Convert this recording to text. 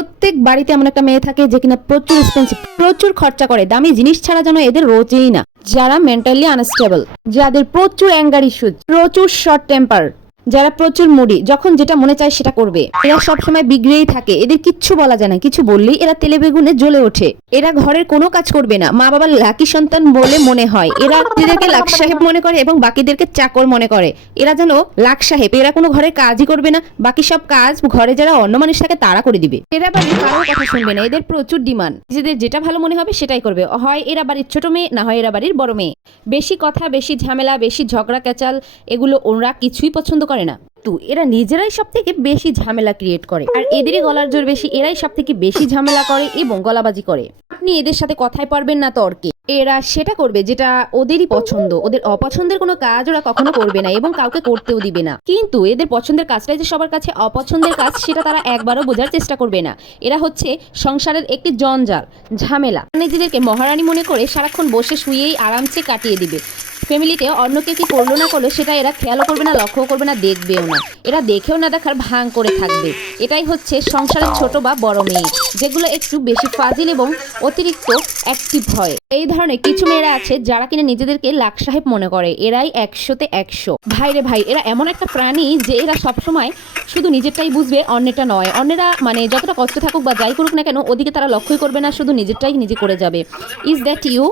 প্রত্যেক বাড়িতে এমন একটা মেয়ে থাকে যে কিনা প্রচুর এক্সপেন্সিভ প্রচুর খরচা করে, দামি জিনিস ছাড়া যেন এদের রোজেই না। যারা মেন্টালি আনস্টেবল যাদের প্রচুর অ্যাঙ্গার ইস্যু প্রচুর শর্ট টেম্পার যারা প্রচুর মুডি, যখন যেটা মনে চায় সেটা করবে। এরা সবসময় বিগড়েই থাকে। এদের কিচ্ছু বলা যায় না। কিছু বললেই এরা তেলে বেগুনে জ্বলে ওঠে। এরা ঘরের কোনো কাজ করবে না। মা বাবার লাকি সন্তান বলে মনে হয়। এরা নিজেদেরকে লাক সাহেব মনে করে এবং বাকিদেরকে চাকর মনে করে। এরা যেন লাক সাহেব। এরা কোনো ঘরের কাজই করবে না। বাকি সব কাজ ঘরে যারা অন্য মানুষ থাকে তারা করে দিবে। এরা বাড়ির কারোর কথা শুনবে না। এদের প্রচুর ডিমান্ড। নিজেদের যেটা ভালো মনে হবে সেটাই করবে। হয় এরা বাড়ির ছোট মেয়ে, না হয় এরা বাড়ির বড় মেয়ে। বেশি কথা, বেশি ঝামেলা, বেশি ঝগড়া, ক্যাচাল, এগুলো ওরা কিছুই পছন্দ করে না। তো এরা নিজেরাই সব থেকে বেশি ঝামেলা ক্রিয়েট করে। আর এদেরই গলার জোর বেশি, এরাই সব থেকে বেশি ঝামেলা করে এবং গলাবাজি করে। আপনি এদের সাথে কথাই পারবেন না তর্কে। এরা সেটা করবে যেটা ওদেরই পছন্দ। ওদের অপছন্দের কোনো কাজ ওরা কখনো করবে না এবং কাউকে করতেও দিবে না। কিন্তু এদের পছন্দের কাজটাই যে সবার কাছে অপছন্দের কাজ, সেটা তারা একবারও বোঝার চেষ্টা করবে না। এরা হচ্ছে সংসারের একটি জঞ্জাল, ঝামেলা। নিজেদেরকে মহারানী মনে করে সারাক্ষণ বসে শুয়েই আরামসে কাটিয়ে দিবে। ফ্যামিলিতে অন্য কেউ কি করল না করল, সেটা এরা খেয়ালও করবে না, লক্ষ্যও করবে না, দেখবেও না। এরা দেখেও না দেখার ভাঙ করে থাকবে। এটাই হচ্ছে সংসারের ছোট বা বড় মেয়ে, যেগুলো একটু বেশি ফাজিল এবং অতিরিক্ত অ্যাক্টিভ হয়। এই ধরনের কিছু মেয়েরা আছে যারা কিনা নিজেদেরকে লাখ সাহেব মনে করে, এরাই একশোতে একশো। ভাই রে ভাই, এরা এমন একটা প্রাণী যে এরা সবসময় শুধু নিজেরটাই বুঝবে অন্যটা নয়। অন্যেরা মানে যতটা কষ্ট থাকুক বা যাই করুক না কেন, ওদিকে তারা লক্ষ্যই করবে না, শুধু নিজেরটাই নিজে করে যাবে। Is that you